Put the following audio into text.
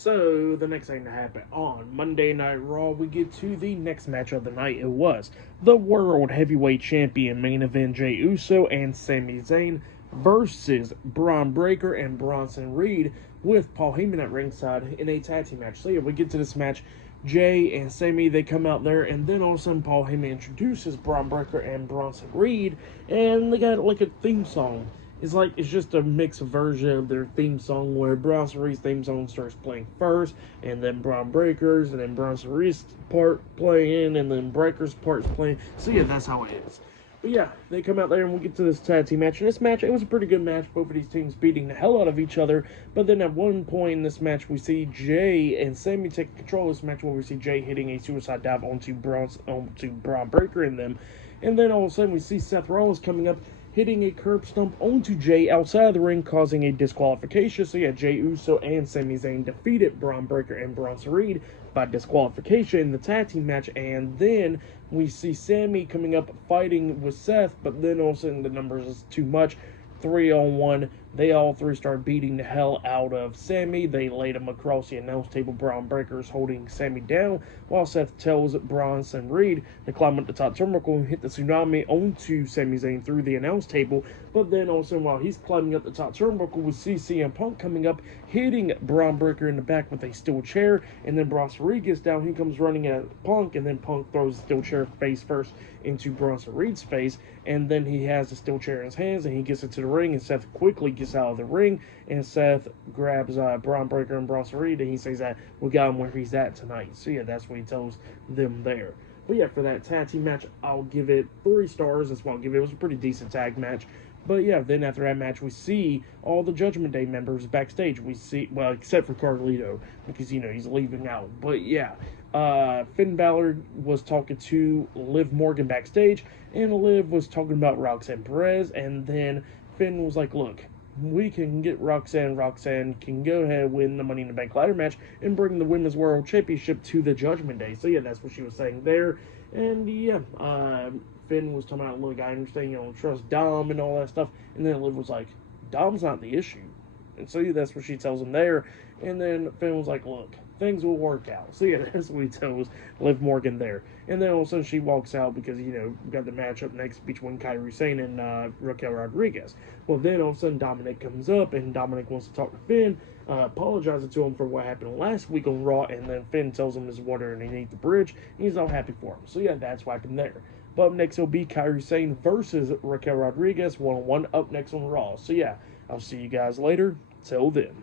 So, the next thing to happen on Monday Night Raw, we get to the next match of the night. It was the World Heavyweight Champion main event, Jey Uso and Sami Zayn versus Bron Breakker and Bronson Reed with Paul Heyman at ringside in a tag team match. So, yeah, we get to this match. Jey and Sami, they come out there, and then all of a sudden Paul Heyman introduces Bron Breakker and Bronson Reed, and they got like a theme song. It's just a mixed version of their theme song where Bronson Reed's theme song starts playing first, and then Bron Breakker's, and then Bronson Reed's part playing, and then Breakker's part's playing. So yeah, that's how it is. But yeah, they come out there and we get to this tag team match. And this match, it was a pretty good match. Both of these teams beating the hell out of each other. But then at one point in this match, we see Jey and Sami take control of this match where we see Jey hitting a suicide dive onto Bron Breakker and them. And then all of a sudden we see Seth Rollins coming up, hitting a curb stomp onto Jey outside of the ring, causing a disqualification. So yeah, Jey Uso and Sami Zayn defeated Bron Breakker and Bronson Reed by disqualification in the tag team match. And then we see Sami coming up fighting with Seth, but then all of a sudden the numbers is too much. 3-on-1, they all three start beating the hell out of Sami. They laid him across the announce table. Bron Breakker's holding Sami down, while Seth tells Bronson Reed to climb up the top turnbuckle and hit the tsunami onto Sami Zayn through the announce table. But then all of a sudden, while he's climbing up the top turnbuckle, we see CM Punk coming up, hitting Bron Breakker in the back with a steel chair, and then Bronson Reed gets down. He comes running at Punk, and then Punk throws the steel chair face first into Bronson Reed's face, and then he has the steel chair in his hands, and he gets into the ring, and Seth quickly gets out of the ring, and Seth grabs Bron Breakker and Bronson Reed, and he says that we got him where he's at tonight. So yeah, that's what he tells them there. But yeah, for that tag team match, I'll give it 3 stars. That's what I'll give it. It was a pretty decent tag match. But yeah, then after that match, we see all the Judgment Day members backstage. We see, well, except for Carlito, because, you know, he's leaving out. But yeah, Finn Balor was talking to Liv Morgan backstage, and Liv was talking about Roxanne Perez, and then Finn was like, look, we can get Roxanne. Roxanne can go ahead and win the Money in the Bank ladder match and bring the Women's World Championship to the Judgment Day. So yeah, that's what she was saying there. And yeah, Finn was talking about, look, I understand you don't trust Dom and all that stuff. And then Liv was like, Dom's not the issue. And so yeah, that's what she tells him there. And then Finn was like, look, things will work out. So yeah, that's what he tells Liv Morgan there. And then all of a sudden she walks out because, you know, we got the matchup next between Kairi Sane and Raquel Rodriguez. Well, then all of a sudden Dominic comes up, and Dominic wants to talk to Finn, apologizing to him for what happened last week on Raw, and then Finn tells him there's water underneath the bridge, and he's all happy for him. So yeah, that's what happened there. But up next will be Kairi Sane versus Raquel Rodriguez, 1-on-1, up next on Raw. So yeah, I'll see you guys later. Till then.